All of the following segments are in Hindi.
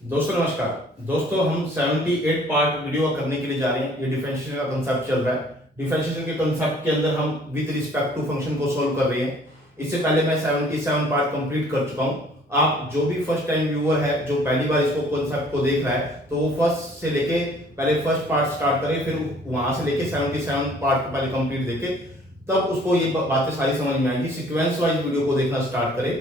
दोस्तों नमस्कार। दोस्तों हम 78 पार्ट वीडियो करने के लिए जा रहे हैं। ये डिफरेंशिएशन का कंसेप्ट चल रहा है। डिफरेंशिएशन के कंसेप्ट के अंदर हम विद रिस्पेक्ट टू फंक्शन को सोल्व कर रहे हैं। इससे पहले मैं 77 पार्ट कंप्लीट कर चुका हूं। आप जो भी फर्स्ट टाइम व्यूअर है, जो पहली बार इसको कंसेप्ट को देख रहा है, तो वो फर्स्ट से लेके पहले फर्स्ट पार्ट स्टार्ट करे, फिर वहां से लेके 77 पार्ट को पहले कंप्लीट देखे, तब उसको ये बातें सारी समझ में आएंगी। सीक्वेंस वाइज वीडियो को देखना स्टार्ट करे।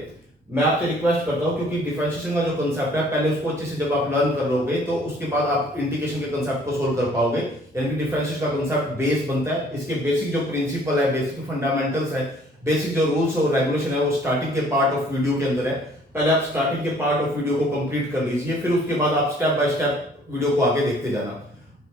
मैं आपसे रिक्वेस्ट करता हूं, क्योंकि डिफरेंशिएशन का जो कंसेप्ट है, पहले उसको अच्छे से जब आप लर्न कर लोगे तो उसके बाद आप इंटीग्रेशन के कंसेप्ट को सोल्व कर पाओगे। यानी कि डिफरेंशिएशन का कंसेप्ट बेस बनता है। इसके बेसिक जो प्रिंसिपल है, बेसिक फंडामेंटल्स है, बेसिक जो रूल्स और रेगुलेशन है, वो स्टार्टिंग के पार्ट ऑफ वीडियो के अंदर है। पहले आप स्टार्टिंग के पार्ट ऑफ वीडियो को कंप्लीट कर लीजिए, फिर उसके बाद आप स्टेप बाय स्टेप वीडियो को आगे देखते जाना।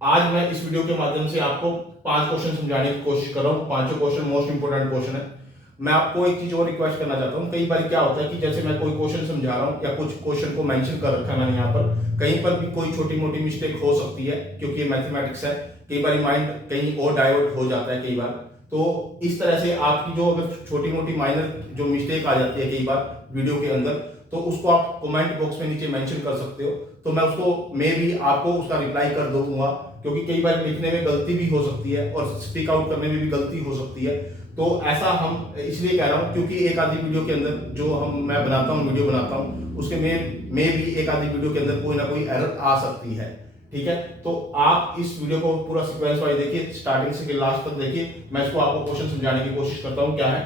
आज मैं इस वीडियो के माध्यम से आपको 5 क्वेश्चन समझाने की कोशिश कर रहा हूं। 5 क्वेश्चन मोस्ट इंपोर्टेंट क्वेश्चन है। मैं आपको एक चीज और रिक्वेस्ट करना चाहता हूं। कई बार क्या होता है कि जैसे मैं कोई क्वेश्चन समझा रहा हूं या कुछ क्वेश्चन को मेंशन कर रखा है मैंने यहाँ पर, कहीं पर भी कोई छोटी मोटी मिस्टेक हो सकती है, क्योंकि ये मैथमेटिक्स है। कई बार माइंड कहीं और डाइवर्ट हो जाता है कई बार। तो इस तरह से आपकी जो अगर छोटी मोटी माइनर जो मिस्टेक आ जाती है कई बार वीडियो के अंदर, तो उसको आप कमेंट बॉक्स में नीचे मेंशन कर सकते हो। तो मैं उसको भी आपको उसका रिप्लाई कर दूंगा, क्योंकि कई बार लिखने में गलती भी हो सकती है और स्पीक आउट करने में भी गलती हो सकती है। तो ऐसा हम इसलिए कह रहा हूं, क्योंकि एक आधी वीडियो के अंदर जो मैं बनाता हूं, वीडियो बनाता हूं, उसके में भी एक आधी वीडियो के अंदर कोई ना कोई एरर आ सकती है। ठीक है, तो आप इस वीडियो को पूरा सीक्वेंस वाइज देखिए, स्टार्टिंग से लास्ट तक देखिए। मैं इसको आपको क्वेश्चन समझाने की कोशिश करता हूं। क्या है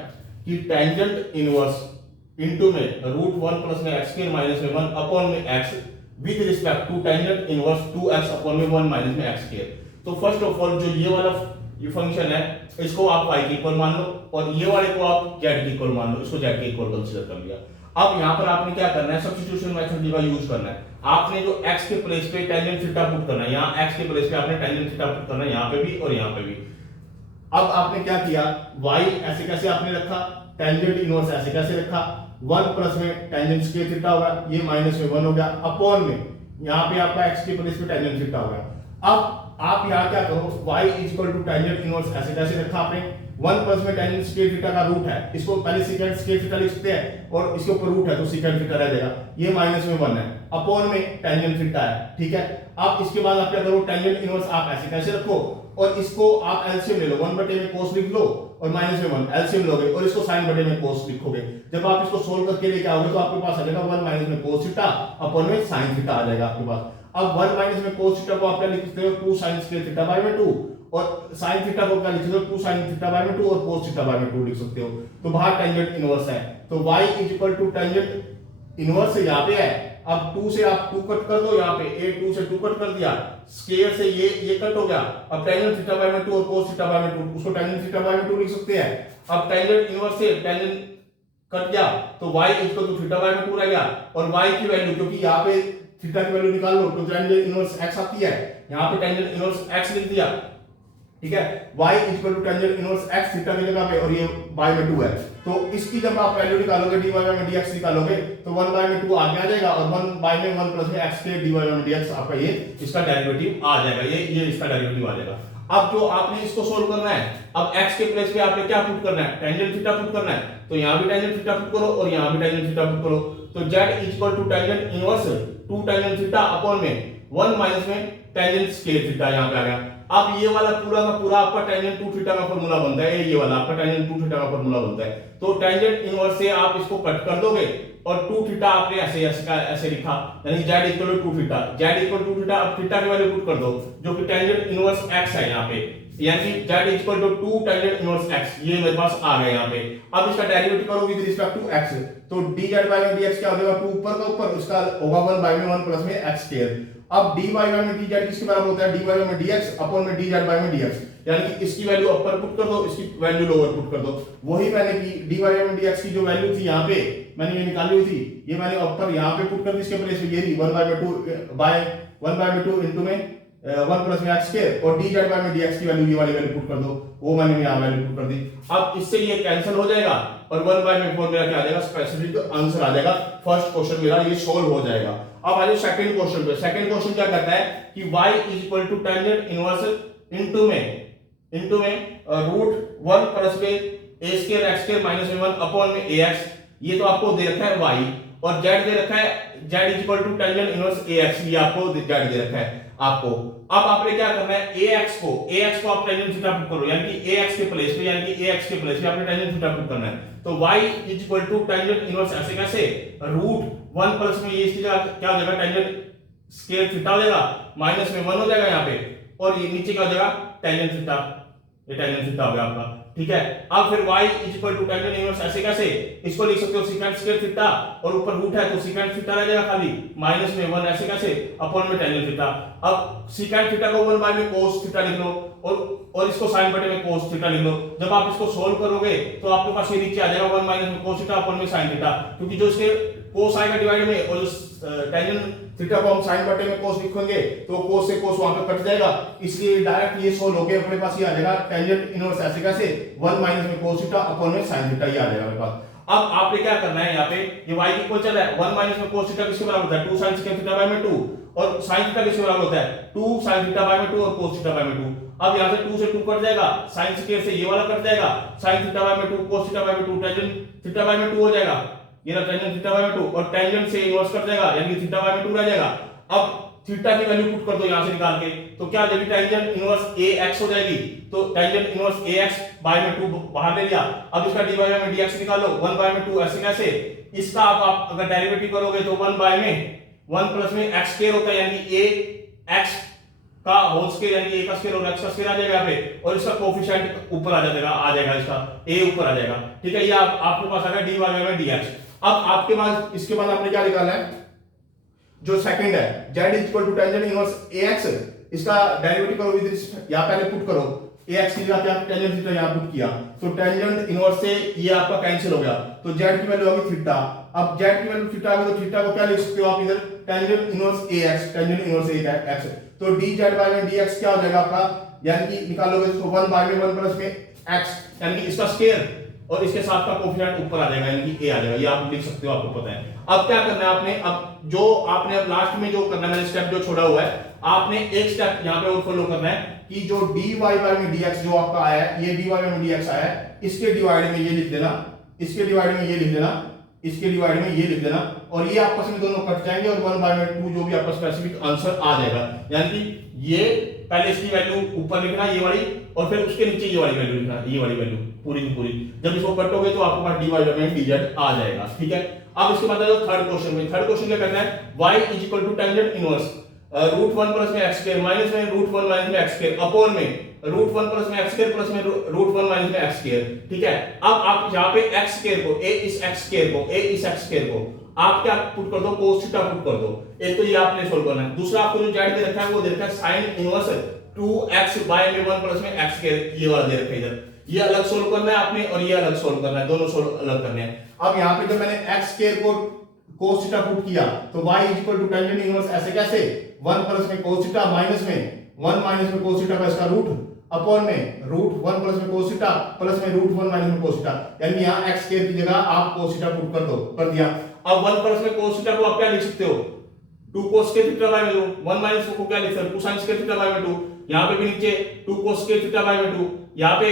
कि टेंजेंट इनवर्स इनटू में √1 प्लस में x स्क्वायर माइनस में 1 अपॉन में x with respect to tangent inverse 2x upon में 1 माइनस में x स्क्वायर। तो फर्स्ट ऑफ ऑल जो ये वाला ये फंक्शन है, इसको आप y के इक्वल मान लो, और ये वाले को आप z के इक्वल मान लो। इसको z के इक्वल कंसीडर कर लिया। अब यहाँ पर आपने क्या करना है, सब्स्टिट्यूशन मेथड का यूज करना है। आपने जो x के प्लेस पे टेंजेंट थीटा पुट करना है, यहाँ x के प्लेस पे आपने टेंजेंट थीटा पुट करना है, यहाँ पे भी और यहाँ पे भी। अब आपने क्या किया, y ऐसे कैसे आपने रखा, टेंजेंट इनवर्स ऐसे कैसे रखा, 1 प्लस में टेंजेंट स्क्वायर थीटा होगा, ये माइनस में 1 हो गया, अपॉन में यहाँ पे आपका x के प्लेस पे टेंजेंट थीटा हो गया। अब आप यहाँ क्या करो, y equal to tangent inverse ऐसे कैसे रखा आपने, 1 प्लस में टेंजेंट स्क्वायर थीटा का रूट है, इसको पहले सेकंड स्क्वायर थीटा लिख सकते हैं, और इसके ऊपर रूट है तो सेकंड थीटा रह जाएगा। ये माइनस में 1 है, अपॉन में टेंजेंट थीटा है। ठीक है, अब इसके बाद आप क्या करो, टेंजेंट इनवर्स आप ऐसे कैसे रखो, और इसको आप एलसीएम ले लो, 1 बटे में cos लिख लो, और माइनस में 1 एलसीएम लोगे, और इसको sin बटे में cos लिखोगे। जब आप इसको सोल्व करके लेके आओगे तो आपके पास आ जाएगा 1 माइनस में cos थीटा अपॉन में sin थीटा आ जाएगा आपके पास। अब 1 माइनस में cos थीटा को आप क्या लिख सकते हो, 2 sin स्क्वायर थीटा बाय में 2, और sin थीटा को क्या लिख सकते हो, 2 sin थीटा बाय में 2, और cos थीटा बाय में 2 लिख सकते हो। तो बाहर टेंजेंट इनवर्स है, तो y equal to tangent inverse यहाँ पे है। अब 2 से आप 2 कट कर दो, यहाँ पे a 2 से 2 कट कर दिया, स्क्वायर से ये कट हो गया। अब टेंजेंट थीटा बाय में 2 और cos थीटा बाय में 2, उसको टेंजेंट थीटा बाय में 2 लिख सकते हैं। अब टेंजेंट इनवर्स से टेंजेंट कट गया, तो y equal to theta by में 2 रह गया, और y की वैल्यू, क्योंकि यहाँ पे थीटा की वैल्यू निकाल लो तो टेंजेंट इनवर्स x आती है, यहाँ पे टेंजेंट इनवर्स x लिख दिया। ठीक है, y equal to tangent inverse x theta की जगह पे, और ये बाय में 2 है, तो इसकी जब आप वैल्यू निकालोगे dy में dx निकालोगे, तो 1 बाय में 2 आगे आ जाएगा, और 1 बाय में 1 प्लस में x के dy में dx आपका ये इसका डेरिवेटिव आ जाएगा, ये इसका डेरिवेटिव आ जाएगा। अब जो आपने इसको सोल्व करना है, अब x के प्लेस पे आपने क्या पुट करना है, टेंजेंट थीटा पुट करना है, तो यहां भी टेंजेंट थीटा पुट करो और यहां भी टेंजेंट थीटा पुट करो। तो z equal to tangent inverse 2 tangent theta upon में 1 माइनस में टेंजेंट स्क्वायर थीटा यहां पे आ गया। अब ये वाला पूरा का पूरा आपका टेंजेंट 2 थीटा का फार्मूला बनता है, ये वाला आपका टेंजेंट 2 थीटा का फार्मूला बनता है। तो टेंजेंट इनवर्स से आप इसको कट कर दोगे, और 2 थीटा आपने ऐसे लिखा, यानी z equal to 2 theta, z equal to 2 theta. अब थीटा की वैल्यू पुट कर दो, जो कि टेंजेंट इनवर्स x है यहाँ पे, यानी z equal to 2 tangent inverse x, ये मेरे पास आ गया यहाँ पे। अब इसका डेरिवेटिव करो विद रिस्पेक्ट टू x, तो dz बाय में dx क्या हो जाएगा, 2 ऊपर का ऊपर, उसका होगा 1 बाय में 1 प्लस में x स्क्वायर। अब dy बाय में dz किसके बराबर होता है, dy बाय में dx अपॉन में dz बाय में dx, यानी कि इसकी वैल्यू अपर पुट कर दो, इसकी वैल्यू लोअर पुट कर दो। वही मैंने की dy बाय में dx की जो वैल्यू थी यहाँ पे मैंने ये निकाली हुई थी, ये मैंने अपर यहाँ पे पुट कर दी, इसके प्लेस पे ये थी 1 बाय में 2 इनटू में 1 प्लस में x स्क्वायर, और dz बाय में dx की वैल्यू ये वाली वैल्यू पुट कर दो, वो मैंने यहाँ वैल्यू पुट कर दी। अब इससे ये कैंसिल हो जाएगा, और 1 बाय में 4 मेरा क्या आ जाएगा, स्पेसिफिक आंसर आ जाएगा। फर्स्ट क्वेश्चन मेरा ये सोल्व हो जाएगा। अब आ जाओ सेकंड क्वेश्चन पे। सेकंड क्वेश्चन क्या कहता है कि y equal to tangent inverse into में √1 प्लस में a square x square minus 1 upon में ax, ये तो आपको दे रखा है y, और z दे रखा है z is equal to tangent inverse ax, ये आपको z दे रखा है आपको। अब आपने क्या करना है, ax को आप टेंजेंट थीटा पुट करो, यानी कि ax के प्लेस पे, यानी कि ax के प्लेस पे आपने टेंजेंट थीटा पुट करना है। तो y is equal to tangent inverse ऐसे कैसे, रूट 1 प्लस में ये इसकी जगह क्या हो जाएगा, टेंजेंट स्क्वायर थीटा हो जाएगा, माइनस में 1 हो जाएगा यहाँ पे, और ये नीचे क्या हो जाएगा, टेंजेंट थीटा, ये टेंजेंट थीटा हो गया आपका, ठीक है। अब फिर y is equal to tangent inverse ऐसे कैसे, इसको लिख सकते हो सेकंड स्क्वायर थीटा, और ऊपर रूट है तो सेकंड थीटा रह जाएगा खाली, माइनस में 1 ऐसे कैसे, अपॉन में टेंजेंट थीटा। अब सेकंड थीटा को 1 बाय में cos थीटा लिख लो, और इसको sin बटे में cos थीटा लिख लो। जब आप इसको सोल्व करोगे तो आपके पास ये नीचे आ जाएगा 1 माइनस में cos थीटा अपॉन में sin थीटा, क्योंकि जो इसके cos आएगा डिवाइड में, और टेंजेंट थीटा को हम sin बटे में cos लिखेंगे तो cos से cos वहां पे कट जाएगा, इसलिए डायरेक्ट ये सोल्व हो गया, अपने पास ये आ जाएगा टेंजेंट इनवर्स ऐसे कैसे 1 माइनस में cos थीटा अपॉन में sin थीटा, ये आ जाएगा मेरे पास। अब आपने क्या करना है, यहाँ पे ये y की इक्वल चल रहा है, 1 माइनस में cos थीटा किसके बराबर होता है, 2 sin सेकंड थीटा बाय में 2, और sin थीटा किसके बराबर होता है, 2 sin थीटा बाय में 2 और cos थीटा बाय में 2। अब यहाँ से 2 से 2 कट जाएगा, sin स्क्वायर से ये वाला कट जाएगा, sin थीटा बाय में 2 cos थीटा बाय में 2, टेंजेंट थीटा बाय में 2 हो जाएगा, ये रहा टेंजेंट थीटा बाय में 2, और टेंजेंट से इनवर्स कट जाएगा, यानी कि थीटा बाय में 2 रह जाएगा। अब थीटा की वैल्यू पुट कर दो यहां से निकाल के, तो क्या जब टेंजेंट इनवर्स ax हो जाएगी, तो टेंजेंट इनवर्स ax बाय में 2 बाहर ले लिया। अब इसका dy बाय में dx निकालो, 1 बाय में 2 ऐसे कैसे, इसका आप अगर डेरिवेटिव करोगे तो 1 बाय में 1 प्लस में x स्क्वायर होता है, यानी कि ax का होल स्क्वायर, यानी कि a का स्क्वायर और x का स्क्वायर आ जाएगा यहाँ पे, और इसका कोएफिशिएंट ऊपर आ जाएगा इसका a ऊपर आ जाएगा, ठीक है। ये आपके पास आ गया dy बाय में dx। अब आपके पास इसके बाद आपने क्या निकालना है, जो सेकंड है z is equal to tangent inverse ax, इसका डेरिवेटिव करो विद रिस्पेक्ट, यहां पहले पुट करो ax की जगह क्या टेंजेंट थीटा यहां पुट किया, तो टेंजेंट इनवर्स से ये आपका कैंसिल हो गया, तो z की वैल्यू आ गई थीटा। अब z की वैल्यू थीटा आ गई, तो थीटा को क्या लिख सकते हो आप इधर, tangent inverse ax, tangent inverse ax, तो dz बाय में dx क्या हो जाएगा आपका, यानी कि निकालोगे इसको 1 बाय में 1 प्लस में x, यानी कि इसका स्क्वायर और इसके साथ का कोएफिशिएंट ऊपर आ जाएगा, यानी कि a आ जाएगा, ये आप लिख सकते हो, आपको पता है। अब क्या करना है आपने, अब जो आपने अब लास्ट में जो करना है, मैंने स्टेप जो छोड़ा हुआ है, आपने एक स्टेप यहां पे और फॉलो करना है कि जो dy बाय में dx जो आपका आया है, ये dy बाय में dx आया है, इसके डिवाइड में ये लिख देना, इसके डिवाइड में ये लिख देना, इसके डिवाइड में ये लिख देना, और ये आपस में दोनों कट जाएंगे, और 1 बाय में 2 जो भी आपका स्पेसिफिक आंसर आ जाएगा, यानी कि ये पहले इसकी वैल्यू ऊपर लिखना ये वाली, और फिर उसके नीचे ये वाली वैल्यू लिखना, ये वाली वैल्यू पूरी की पूरी, जब इसको कटोगे तो आपके पास dy बाय में dz आ जाएगा, ठीक है। अब इसके बाद थर्ड क्वेश्चन में, थर्ड क्वेश्चन क्या करना है, y is equal to tangent inverse root 1 plus में x स्क्वायर माइनस में रूट 1 माइनस में x स्क्वायर अपॉन में रूट 1 प्लस में x स्क्वायर प्लस में रूट 1 माइनस में x स्क्वायर, ठीक है। अब आप यहां पे x स्क्वायर को a इस x स्क्वायर को आप क्या पुट कर दो, cos थीटा पुट कर दो। एक तो ये आपने सोल्व करना है, दूसरा आपको जो z दे रखा है वो दे रखा है sin इनवर्स 2x बाय में 1 प्लस में x स्क्वायर, ये वाला दे रखा है इधर, ये अलग सोल्व करना है आपने, और ये अलग सोल्व करना है, दोनों सोल्व अलग करने हैं। अब यहां पे जब मैंने x स्क्वायर को cos थीटा पुट किया, तो y is equal to tangent inverse ऐसे कैसे, 1 प्लस में cos थीटा माइनस में 1 माइनस में cos थीटा का इसका रूट अपॉन में रूट 1 प्लस में cos थीटा प्लस में रूट 1 माइनस में cos थीटा, यानी यहां x स्क्वायर की जगह आप cos थीटा पुट कर दिया। अब 1 प्लस में cos थीटा को आप क्या लिख सकते हो, 2 cos स्क्वायर थीटा बाय में 2, 1 माइनस को क्या लिख सकते हो, 2 sin स्क्वायर थीटा बाय में 2, यहां पे भी नीचे 2 cos स्क्वायर थीटा बाय में 2, यहां पे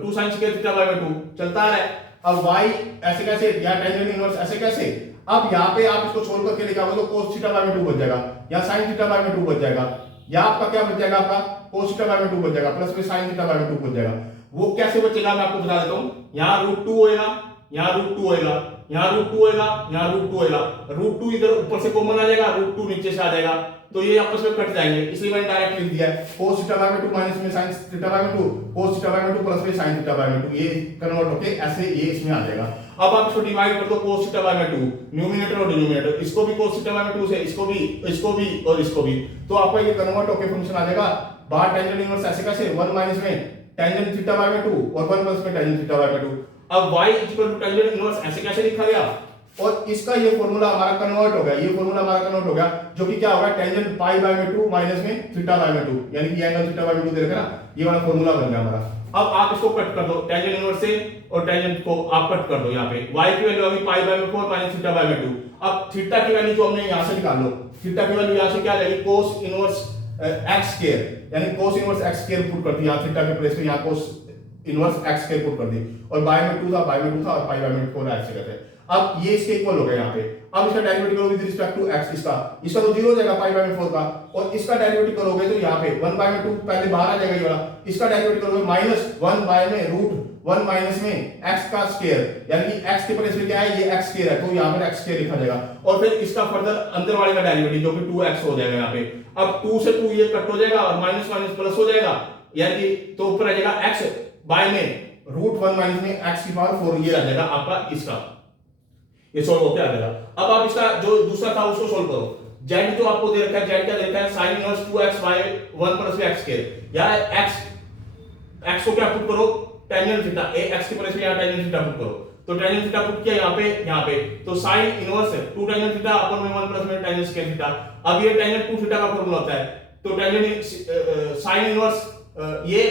2 sin स्क्वायर थीटा बाय में 2 चलता है। अब y ऐसे कैसे, या टेंजेंट इनवर्स ऐसे कैसे, अब यहां पे आप इसको छोड़ करके लिखोगे तो cos थीटा बाय में 2 बच जाएगा, या sin थीटा बाय में 2 बच जाएगा, या आपका क्या बच जाएगा, आपका cos थीटा बाय में 2 बच जाएगा, प्लस में sin थीटा बाय में 2 बच जाएगा। वो कैसे बचेगा मैं आपको बता देता हूं, यहां रूट 2 होएगा, यहां रूट 2 होएगा, यहां रूट 2 होएगा, यहां रूट 2 होएगा, रूट 2 इधर ऊपर से कॉमन आ जाएगा, रूट 2 नीचे से आ जाएगा, तो ये आपस में कट जाएंगे, इसलिए मैंने डायरेक्ट लिख दिया है cos थीटा बाय में 2 माइनस में sin थीटा बाय में 2, cos थीटा बाय में 2 प्लस में sin थीटा बाय में 2, ये कन्वर्ट होके ऐसे ये इसमें आ जाएगा। अब आप इसको डिवाइड कर दो cos थीटा बाय में 2, न्यूमरेटर और डिनोमिनेटर, इसको भी cos थीटा बाय में 2 से, इसको भी और इसको भी, तो आपका ये कन्वर्ट होके फंक्शन आ जाएगा बाहर टेंजेंट इनवर्स ऐसे कैसे, 1 माइनस में टेंजेंट थीटा बाय में 2 और 1 प्लस में टेंजेंट थीटा बाय में 2। अब y equal to tangent inverse ऐसे कैसे लिखा गया, और इसका ये फार्मूला हमारा कन्वर्ट हो गया, ये फार्मूला हमारा कन्वर्ट हो गया, जो कि क्या होगा, टेंजेंट पाई बाय में 2 माइनस में थीटा बाय में 2, यानी कि एंगल थीटा बाय में 2 दे रखा ना, ये वाला फार्मूला बन गया हमारा। अब आप इसको कट कर दो, टेंजेंट इनवर्स से और टेंजेंट को आप कट कर दो, यहाँ पे y की वैल्यू होगी पाई बाय में 4 माइनस थीटा बाय में 2। अब थीटा की वैल्यू जो हमने यहां से निकाल लो, थीटा की वैल्यू यहां से क्या आ जाएगी, cos इनवर्स x स्क्वायर, यानी cos inverse x square put कर दिया थीटा के प्लेस में, यहां cos inverse x square put कर दी, और बाय में 2 था, बाय में 2 था, और पाई बाय में 4 ऐसे कहते हैं। अब ये इसके इक्वल हो गया यहाँ पे। अब इसका डेरिवेटिव करोगे विद रिस्पेक्ट टू एक्स, इसका तो 0 हो जाएगा पाई बाय में 4 का, और इसका डेरिवेटिव करोगे तो यहाँ पे 1 बाय में 2 पहले बाहर आ जाएगा ये वाला, इसका डेरिवेटिव करोगे माइनस 1 बाय में रूट 1 माइनस में x का स्क्वायर, यानी कि x के प्लेस में क्या है, ये x स्क्वायर है, तो यहाँ पर x स्क्वायर लिखा जाएगा, और फिर इसका फर्दर अंदर वाले का डेरिवेटिव जो कि 2x हो जाएगा यहाँ पे। अब 2 से 2 ये कट हो जाएगा और माइनस माइनस प्लस हो जाएगा, यानी कि तो ऊपर आ जाएगा x बाय में रूट 1 माइनस में x की पावर 4, ये आ जाएगा आपका इसका, ये सोल्व होके आ जाएगा। अब आप इसका जो दूसरा था उसको सोल्व करो। z जो आपको दे रखा है, z क्या दे रखा है, sin inverse 2x by 1 plus x square, या x को क्या पुट करो, टेंजेंट थीटा, x के प्लेस में यहां टेंजेंट थीटा पुट करो, तो टेंजेंट थीटा पुट किया यहाँ पे तो sin इनवर्स 2 टेंजेंट थीटा अपन में 1 प्लस में टेंजेंट स्क्वायर थीटा। अब ये टेंजेंट 2 थीटा का फार्मूला होता है, तो टेंजेंट sin इनवर्स ये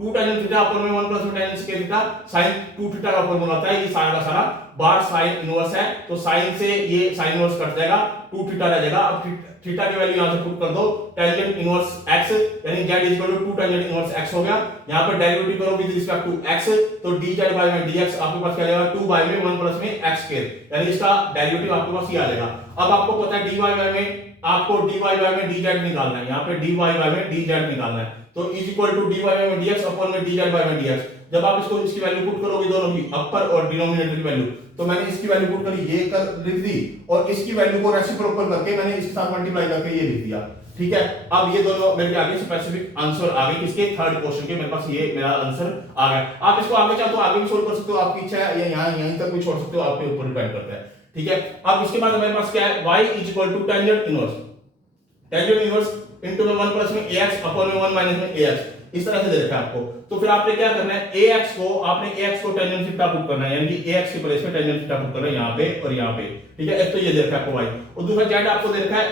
2 टेंजेंट थीटा अपन में 1 प्लस में tangent square theta sin 2 theta का फार्मूला होता है। ये सारा का सारा बार sin इनवर्स है, तो sin से ये sin इनवर्स कट जाएगा, 2 थीटा रह जाएगा। अब थीटा की वैल्यू यहां से पुट कर दो, टेंजेंट इनवर्स x यानी z is equal to 2 tangent inverse x हो गया। यहां पर डेरिवेटिव करो विद रिस्पेक्ट टू x, तो dz बाय में dx आपके पास क्या आ जाएगा, 2 बाय में 1 प्लस में x स्क्वायर, यानी इसका डेरिवेटिव आपके पास ये आ जाएगा। अब आपको पता है dy बाय में आपको dy बाय में dz निकालना है, यहां पे dy बाय में dz निकालना है, तो is equal to dy by में dx अपॉन में dz बाय में dx। जब आप इसको इसकी वैल्यू पुट करोगे दोनों की, अपर और डिनोमिनेटर की वैल्यू, तो मैंने इसकी वैल्यू पुट करी, ये कर लिख दी, और इसकी वैल्यू को रेसिप्रोकल करके मैंने इसके साथ मल्टीप्लाई करके ये लिख दिया, ठीक है। अब ये दोनों मेरे आगे स्पेसिफिक आंसर आ गए, किसके, थर्ड क्वेश्चन के, मेरे पास ये मेरा आंसर आ गया। आप इसको आगे चाहो तो आगे भी सोल्व कर सकते हो, आपकी इच्छा है, या यहीं तक भी छोड़ सकते हो, आपके ऊपर डिपेंड करता है, ठीक है। अब इसके बाद मेरे पास क्या है, y is equal to tangent inverse, tangent inverse into में 1 प्लस में ax अपॉन में 1 माइनस में ax, इस तरह से दे रखा है आपको। तो फिर आपने क्या करना है, ax को टेंजेंट थीटा पुट करना है, यानी कि ax के प्लेस में टेंजेंट थीटा पुट करना है यहाँ पे और यहाँ पे, ठीक है। एक तो ये दे रखा है आपको y, और दूसरा z आपको दे रखा है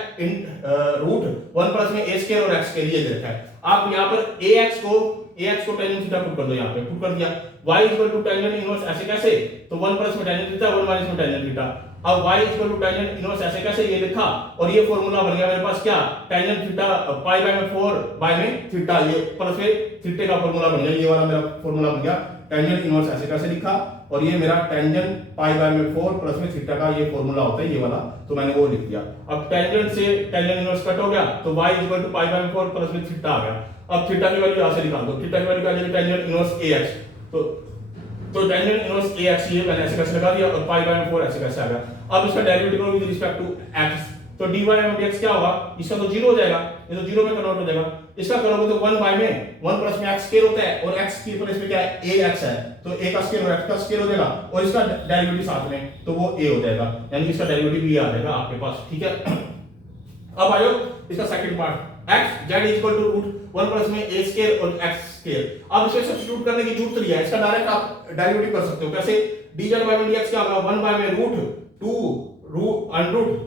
रूट 1 प्लस में a स्क्वायर और x स्क्वायर, ये दे रखा है। आप यहाँ पर ax को टेंजेंट थीटा पुट कर दो, यहाँ पे पुट कर दिया, y equal to tangent inverse ऐसे कैसे, तो 1 प्लस में टेंजेंट थीटा 1 माइनस में टेंजेंट थीटा। अब y equal to tangent inverse ऐसे कैसे, ये लिखा, और ये फार्मूला बन गया मेरे पास क्या, टेंजेंट थीटा पाई बाय में 4 बाय में थीटा, ये प्लस में थीटे का फार्मूला बन गया, ये वाला मेरा फार्मूला बन गया, टेंजेंट इनवर्स ऐसे कैसे लिखा, और ये मेरा टेंजेंट पाई बाय में 4 प्लस में थीटा का ये फार्मूला होता है, ये वाला, तो मैंने वो लिख दिया। अब टेंजेंट से टेंजेंट इनवर्स कट हो गया, तो y equal to pi by में 4 प्लस में थीटा आ गया। अब थीटा की वैल्यू ऐसे निकाल दो, थीटा की वैल्यू क्या आ जाएगी, टेंजेंट इनवर्स ax, तो टेंजेंट इनवर्स ax ये मैंने ऐसे कैसे लगा दिया, और पाई बाय में 4 ऐसे कैसे आ गया। अब इसका डेरिवेटिव करो विद रिस्पेक्ट टू x, तो dy बाय में dx क्या होगा, इसका तो 0 हो जाएगा, ये तो 0 में कन्वर्ट हो जाएगा। इसका करोगे तो 1 बाय में 1 प्लस में x स्क्वायर होता है, और x के प्लेस में क्या है, ax है, तो a का स्क्वायर और x का स्क्वायर हो जाएगा, और इसका डेरिवेटिव साथ में, तो वो a हो जाएगा, यानी इसका डेरिवेटिव ये आ जाएगा आपके पास, ठीक है। अब आयो इसका second part, x z equal to root 1 plus में a स्क्वायर और x स्क्वायर। अब इसे सब्स्टिट्यूट करने की जरूरत नहीं है, इसका डायरेक्ट आप डेरिवेटिव कर सकते हो, कैसे, dz बाय में dx क्या होगा, 1 बाय में रूट 2 रूट अंडर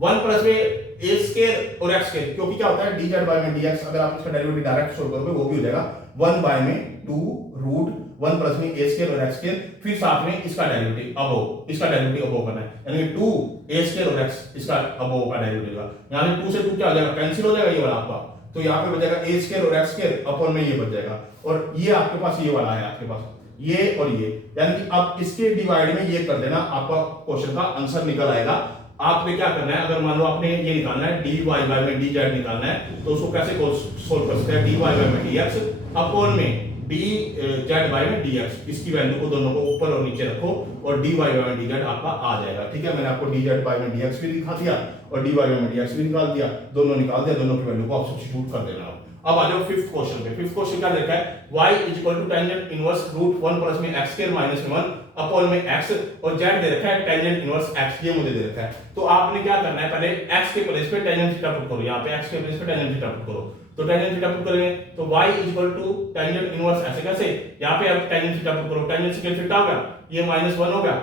1 प्लस में a स्क्वायर और x स्क्वायर, क्योंकि क्या होता है dz बाय में dx, अगर आप इसका डेरिवेटिव डायरेक्ट सोल्व करोगे वो भी हो जाएगा 1 बाय में 2 रूट 1 प्लस में a स्क्वायर और x स्क्वायर, फिर साथ में इसका डेरिवेटिव अबोव, इसका डेरिवेटिव अबोव करना है, यानी 2 a स्क्वायर और x, इसका अबोव का डेरिवेटिव होगा। यहां पे 2 से 2 क्या हो जाएगा, कैंसिल हो जाएगा ये वाला आपका, तो यहां पे बचेगा a स्क्वायर और x स्क्वायर अपॉन में ये बच जाएगा, और ये आपके पास ये वाला है, आपके पास ये और ये, यानी कि अब इसके डिवाइड में ये कर देना, आपका क्वेश्चन का आंसर निकल आएगा। आपने क्या करना है, अगर मान लो आपने ये निकालना है dy बाय में dz निकालना है, तो उसको कैसे सोल्व कर सकते हैं, dy बाय में dx अपॉन में dz बाय में dx, इसकी वैल्यू को दोनों को ऊपर और नीचे रखो, और dy बाय में dz आपका आ जाएगा, ठीक है। मैंने आपको dz बाय में dx भी दिखा दिया और dy बाय में dx भी निकाल दिया, दोनों निकाल दिया, दोनों की वैल्यू को आप सब्स्टिट्यूट कर देना। अब आ जाओ फिफ्थ क्वेश्चन पे। फिफ्थ क्वेश्चन क्या देखा है, y is equal to tangent inverse root 1 plus में x स्क्वायर माइनस 1 अपॉन में x, और z दे रखा है टेंजेंट इनवर्स x, ये मुझे दे रखा है। तो आपने क्या करना है, पहले x के प्लेस पे टेंजेंट थीटा पुट करो, यहां पे x के प्लेस पे टेंजेंट थीटा पुट करो, तो टेंजेंट थीटा पुट करेंगे तो y is equal to tangent inverse ऐसे कैसे, यहां पे आप टेंजेंट थीटा पुट करो, टेंजेंट सेकंड थीटा हो गया, ये -1 हो गया,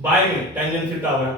बाय में टेंजेंट थीटा हो गया।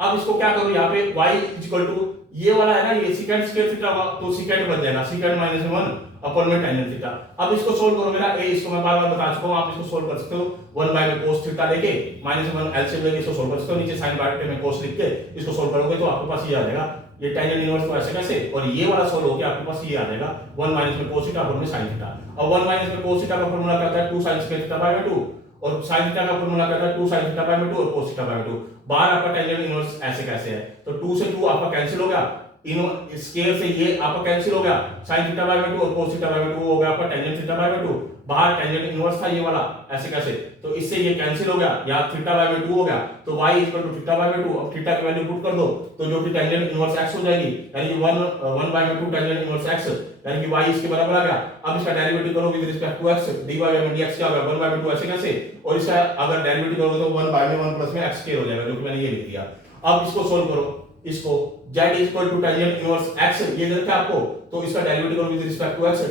अब इसको क्या करो, यहाँ पे y इज इक्वल टू ये वाला है ना, ये सेकंड स्क्वायर थीटा होगा, तो सेकंड बच जाएगा, सेकंड माइनस 1 अपॉन में टेंजेंट थीटा। अब इसको सोल्व करो, मेरा a इसको मैं बार-बार बता चुका हूं, आप इसको सोल्व कर सकते हो 1 बाय में cos थीटा लेके -1 एलसीएम लेके इसको सोल्व कर सकते हो, नीचे sin बाय में cos लिख के इसको सोल्व करोगे तो आपके पास ये आ जाएगा, ये टेंजेंट इनवर्स को ऐसे कैसे, और ये वाला सोल्व होके आपके पास ये आ जाएगा 1 माइनस में cos थीटा अपॉन में sin थीटा। अब 1 माइनस में cos थीटा का फार्मूला क्या होता है, 2 sin स्क्वायर थीटा बाय 2, और साइन थीटा का फॉर्मूला क्या था, 2 sin थीटा बाय 2 और cos थीटा बाय 2। बाहर आपका टेंजेंट इनवर्स ऐसे कैसे है, तो 2 से 2 आपका कैंसिल हो गया, इन स्केयर से ये आपका कैंसिल हो गया, sin थीटा बाय 2 और cos थीटा बाय 2 हो गया आपका टेंजेंट थीटा बाय 2। बाहर टेंजेंट इनवर्स था ये वाला, ऐसे कैसे, तो इससे ये कैंसिल हो गया, यहाँ थीटा बाय 2 हो गया, तो y equal to theta by 2। अब थीटा की वैल्यू पुट कर दो तो जो कि टेंजेंट इनवर्स x हो जाएगी, यानी कि 1 बाय 2 टेंजेंट इनवर्स x, यानी कि y इसके बराबर आ गया। अब इसका डेरिवेटिव करो with respect to x, dy by dx क्या होगा 1 बाय 2 ऐसे कैसे, और इसका अगर डेरिवेटिव करोगे तो 1 बाय में 1 प्लस में x स्क्वायर हो जाएगा, जो कि मैंने ये लिख दिया। अब इसको सोल्व करो, इसको z equal to tangent inverse x ये दे रखा है आपको, तो इसका डेरिवेटिव करो with respect to x,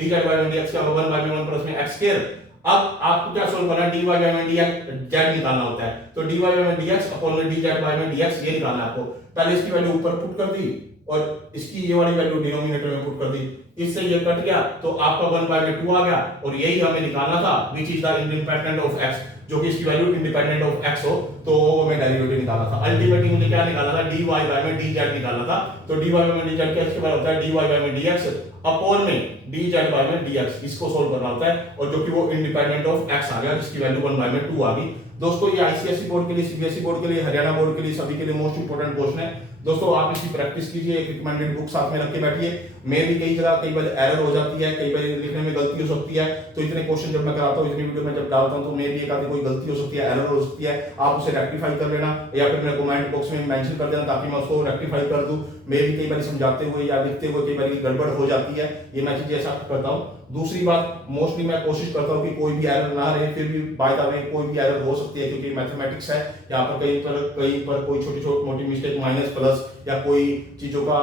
dz by dx क्या होगा 1 बाय 1 प्लस में x स्क्वायर। अब आपको क्या सोल्व करना है, dy बाय dx z निकालना होता है, तो dy बाय dx अपॉन में dz बाय dx ये निकालना है आपको। पहले इसकी वैल्यू ऊपर पुट कर दी और इसकी ये वाली वैल्यू डिनोमिनेटर में पुट कर दी, इससे ये कट गया तो आपका 1 बाय 2 आ गया, और यही हमें निकालना था which is the independent of x, जो कि इसकी वैल्यू इंडिपेंडेंट ऑफ x हो, तो वो हमें डेरिवेटिव निकालना था। अल्टीमेटली मुझे क्या निकालना था, dy बाय dz निकालना था, तो dy बाय dz क्या इसके बराबर होता है dy बाय dx अपॉन में dz बाय dx, इसको सोल्व करना होता है, और जो कि वो इंडिपेंडेंट ऑफ x आ गया, जिसकी वैल्यू 1 बाय 2 आ गई। दोस्तों ये आईसीएसई बोर्ड के लिए, सीबीएसई बोर्ड के लिए, हरियाणा बोर्ड के लिए, सभी के लिए मोस्ट इंपोर्टेंट क्वेश्चन है। दोस्तों आप इसकी प्रैक्टिस कीजिए, एक रिकमेंडेड बुक साथ में रख के बैठिए। मैं भी कई जगह कई बार एरर हो जाती है, कई बार लिखने में गलती हो सकती है, तो इतने क्वेश्चन जब मैं कराता हूँ, इतनी वीडियो में जब डालता हूँ, तो मैं भी एक आधी कोई गलती हो सकती है, एरर हो सकती है, आप उसे रेक्टिफाई कर लेना, या फिर मेरे कमेंट बॉक्स में मेंशन कर देना ताकि मैं उसको रेक्टिफाई कर दूं। मैं भी कई बार समझाते हुए या लिखते हुए कई बार गड़बड़ हो जाती है, ये मैं चीजें ऐसा करता हूँ। दूसरी बात, मोस्टली मैं कोशिश करता हूँ कि कोई भी एरर ना रहे, फिर भी बाय द वे कोई भी एरर हो सकती है, क्योंकि मैथमेटिक्स है, यहाँ पर कहीं पर कोई छोटी छोटी मोटी मिस्टेक, माइनस प्लस या कोई चीजों का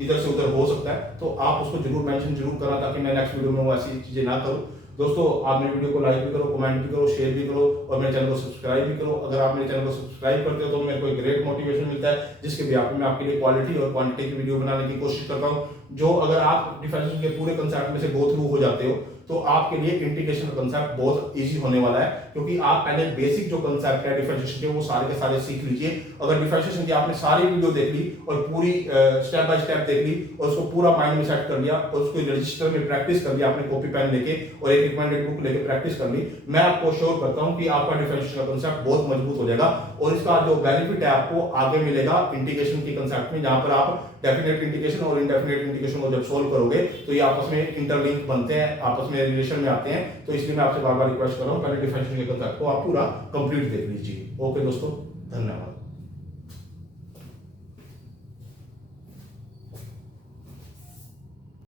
इधर से उधर हो सकता है, तो आप उसको जरूर मेंशन जरूर करना ताकि मैं नेक्स्ट वीडियो में वो ऐसी चीजें ना करूं। दोस्तों आप मेरे वीडियो को लाइक भी करो, कमेंट भी करो, शेयर भी करो, और मेरे चैनल को सब्सक्राइब भी करो। अगर आप मेरे चैनल को सब्सक्राइब करते हो तो मेरे को एक ग्रेट मोटिवेशन मिलता है, जिसके व्याप में आपके लिए क्वालिटी और क्वांटिटी की वीडियो बनाने की कोशिश करता हूँ। जो अगर आप डिफरेंशिएशन के पूरे कंसेप्ट में से गो थ्रू हो जाते हो, तो आपके लिए इंटीग्रेशन कंसेप्ट बहुत इजी होने वाला है, क्योंकि आप पहले बेसिक जो कंसेप्ट है डिफरेंशिएशन के, वो सारे के सारे सीख लीजिए। अगर डिफरेंशिएशन की आपने सारी वीडियो देख ली और पूरी स्टेप बाय स्टेप देख ली और उसको पूरा माइंड में सेट कर लिया और उसको रजिस्टर में प्रैक्टिस कर लिया, आपने कॉपी पेन लेके और एक रिकमेंडेड बुक लेके प्रैक्टिस कर ली, मैं आपको श्योर करता हूं कि आपका डिफरेंशिएशन का कंसेप्ट बहुत मजबूत हो जाएगा। और इसका जो बेनिफिट है आपको आगे मिलेगा इंटीग्रेशन के कंसेप्ट में, जहां पर आप डेफिनेट इंटीग्रेशन और इनडेफिनेट इंटीग्रेशन को जब सोल्व करोगे तो ये आपस में इंटरलिंक बनते हैं, आपस में रिलेशन में आते हैं। तो इसलिए मैं आपसे बार बार रिक्वेस्ट कर रहा हूं, पहले डिफरेंशिएशन के कंसेप्ट को आप पूरा कंप्लीट देख लीजिए। ओके दोस्तों, धन्यवाद।